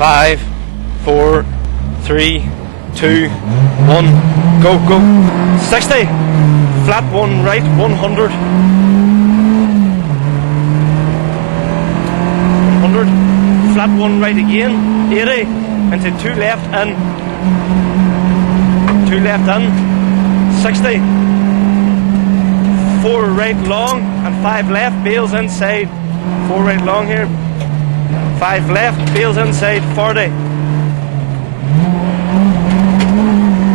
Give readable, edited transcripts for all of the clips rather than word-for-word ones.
5, 4, 3, 2, 1, go, go. 60, flat one right, 100. 100, flat one right again, 80, into 2 left in. 2 left in, 60. 4 right long and 5 left, bails inside. 4 right long here. 5 left, bails inside, 40.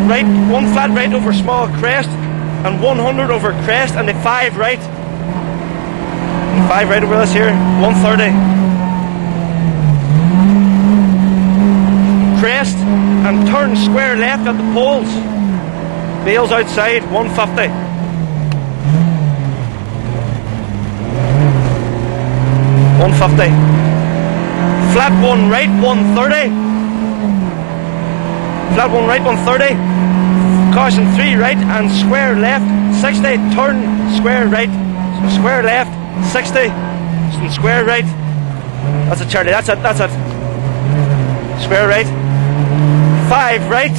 Right, 1 flat right over small crest, and 100 over crest, and the 5 right. And 5 right over this here, 130. Crest, and turn square left at the poles. Bails outside, 150. 150. Flat one right, 130. Flat one right, 130. Caution 3 right and square left, 60. Turn square right, so square left, 60. And square right. That's it, Charlie. That's it. That's it. Square right. 5 right.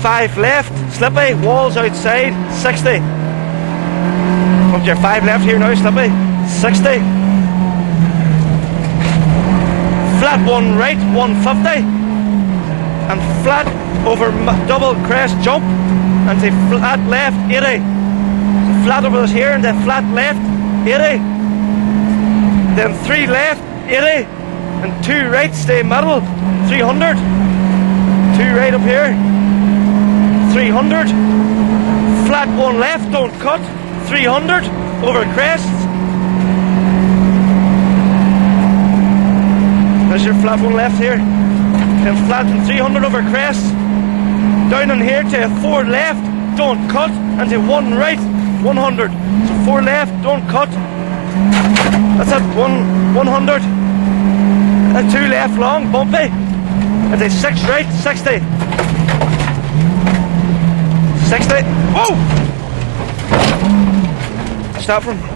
5 left. Slippy. Walls outside. 60. Come to your 5 left here now. Slippy. 60. Flat one right, 150, and flat over double crest jump, and to flat left, 80. So flat over this here, and then flat left, 80. Then 3 left, 80, and 2 right, stay middle, 300. 2 right up here, 300. Flat one left, don't cut, 300 over crest. There's your flat one left here. Then flat and 300 over crest. Down on here to 4 left, don't cut, and to 1 right, 100. So 4 left, don't cut. That's it, 100. And 2 left long, bumpy. And to 6 right, 60. 60. Whoa! Stop from.